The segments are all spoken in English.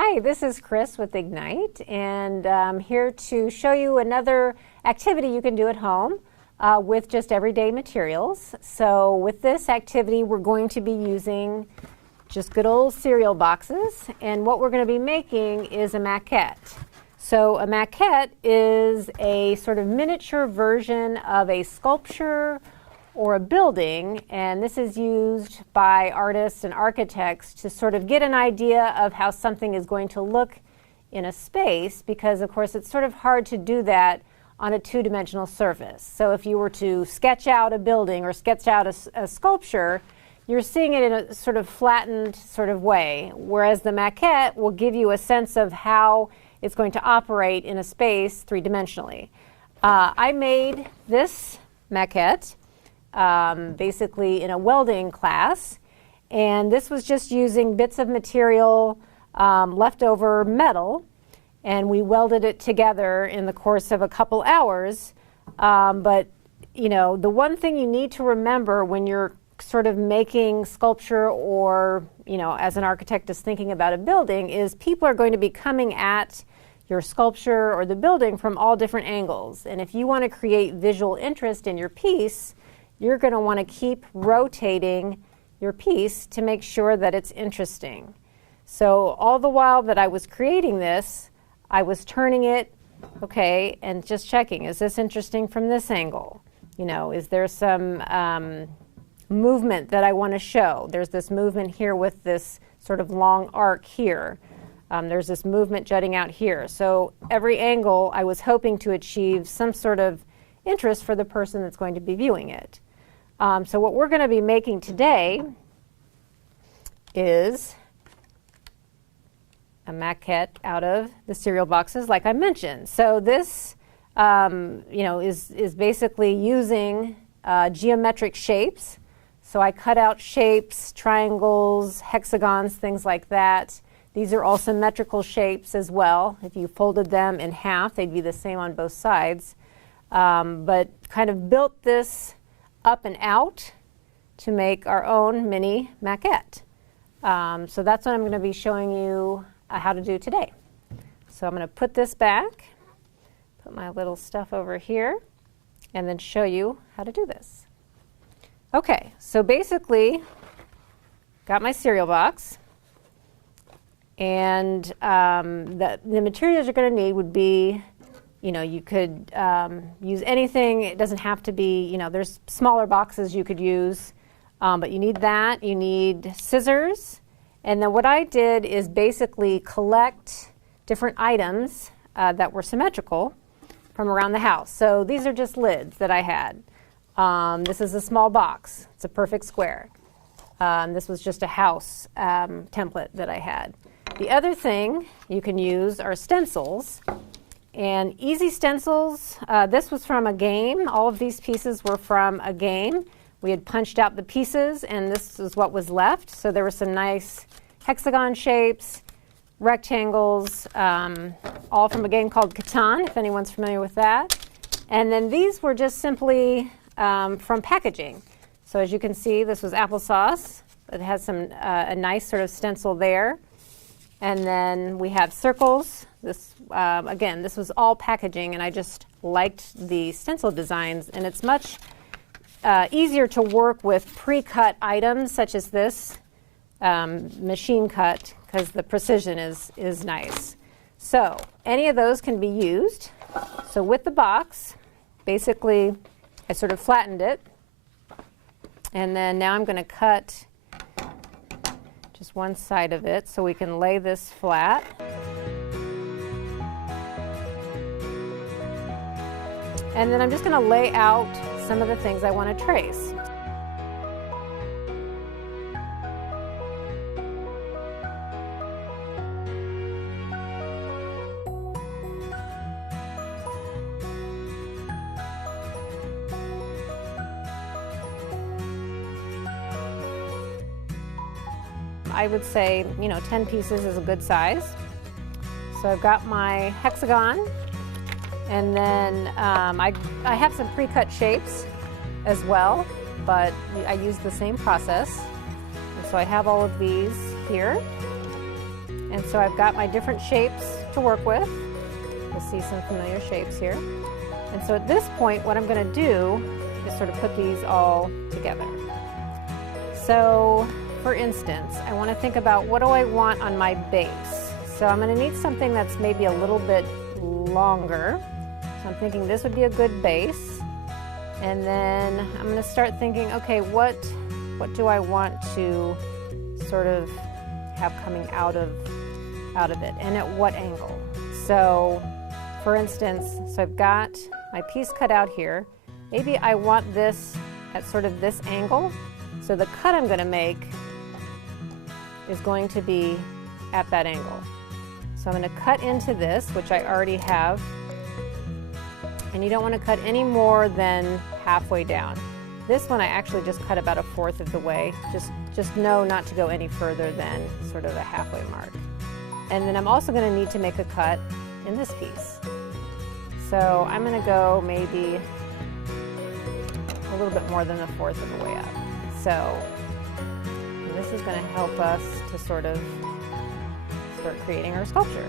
Hi, this is Chris with Ignite, and I'm here to show you another activity you can do at home with just everyday materials. So with this activity, we're going to be using just good old cereal boxes, and what we're going to be making is a maquette. So a maquette is a sort of miniature version of a sculpture or a building, and this is used by artists and architects to sort of get an idea of how something is going to look in a space, because of course it's sort of hard to do that on a two-dimensional surface. So if you were to sketch out a building or sketch out a sculpture, you're seeing it in a sort of flattened sort of way, whereas the maquette will give you a sense of how it's going to operate in a space three-dimensionally. I made this maquette basically in a welding class, and this was just using bits of material, leftover metal, and we welded it together in the course of a couple hours. But you know, the one thing you need to remember when you're sort of making sculpture, or you know, as an architect is thinking about a building, is people are going to be coming at your sculpture or the building from all different angles, and if you want to create visual interest in your piece, you're going to want to keep rotating your piece to make sure that it's interesting. So all the while that I was creating this, I was turning it, okay, and just checking, is this interesting from this angle? You know, is there some movement that I want to show? There's this movement here with this sort of long arc here. There's this movement jutting out here. So every angle I was hoping to achieve some sort of interest for the person that's going to be viewing it. So what we're going to be making today is a maquette out of the cereal boxes, like I mentioned. So this, you know, is basically using geometric shapes. So I cut out shapes, triangles, hexagons, things like that. These are all symmetrical shapes as well. If you folded them in half, they'd be the same on both sides. But kind of built this up and out to make our own mini maquette. So that's what I'm going to be showing you how to do today. So I'm going to put this back, put my little stuff over here, and then show you how to do this. Okay, so basically, got my cereal box, and the materials you're going to need would be, you know, you could use anything. It doesn't have to be, you know, there's smaller boxes you could use, but you need that. You need scissors. And then what I did is basically collect different items that were symmetrical from around the house. So these are just lids that I had. This is a small box. It's a perfect square. This was just a house template that I had. The other thing you can use are stencils. And easy stencils, this was from a game. All of these pieces were from a game. We had punched out the pieces, and this is what was left. So there were some nice hexagon shapes, rectangles, all from a game called Catan, if anyone's familiar with that. And then these were just simply from packaging. So as you can see, this was applesauce. It has some a nice sort of stencil there. And then we have circles. This, again, this was all packaging, and I just liked the stencil designs. And it's much easier to work with pre-cut items such as this, machine cut, because the precision is nice. So any of those can be used. So with the box, basically, I sort of flattened it. And then now I'm going to cut just one side of it so we can lay this flat. And then I'm just going to lay out some of the things I want to trace. I would say, you know, 10 pieces is a good size. So I've got my hexagon, and then I have some pre-cut shapes as well, but I use the same process. And so I have all of these here. And so I've got my different shapes to work with. You'll see some familiar shapes here. And so at this point, what I'm going to do is sort of put these all together. So, for instance, I want to think about what do I want on my base. So I'm going to need something that's maybe a little bit longer. So I'm thinking this would be a good base. And then I'm going to start thinking, okay, what do I want to sort of have coming out of it, and at what angle? So, for instance, so I've got my piece cut out here. Maybe I want this at sort of this angle. So the cut I'm going to make is going to be at that angle. So I'm going to cut into this, which I already have. And you don't want to cut any more than halfway down. This one I actually just cut about 1/4 of the way. Just know not to go any further than sort of a halfway mark. And then I'm also going to need to make a cut in this piece. So I'm going to go maybe a little bit more than 1/4 of the way up. So this is going to help us to sort of start creating our sculpture.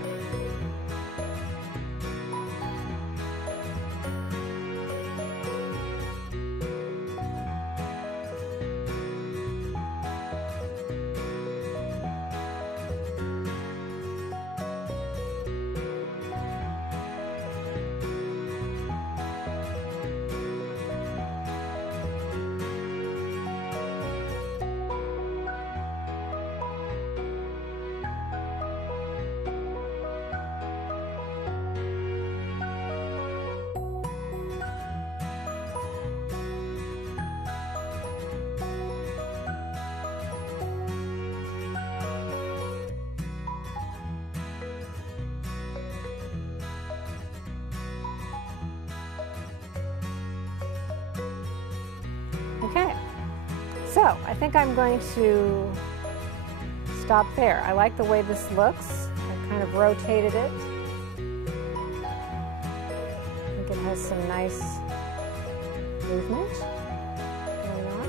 Okay, so I think I'm going to stop there. I like the way this looks. I kind of rotated it. I think it has some nice movement going on.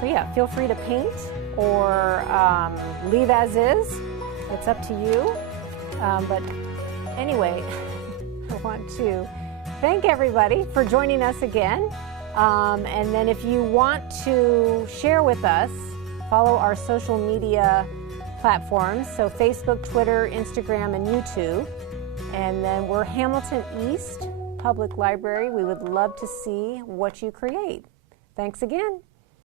So yeah, feel free to paint or leave as is. It's up to you. But anyway, I want to thank everybody for joining us again. And then if you want to share with us, follow our social media platforms, so Facebook, Twitter, Instagram, and YouTube. And then we're Hamilton East Public Library. We would love to see what you create. Thanks again.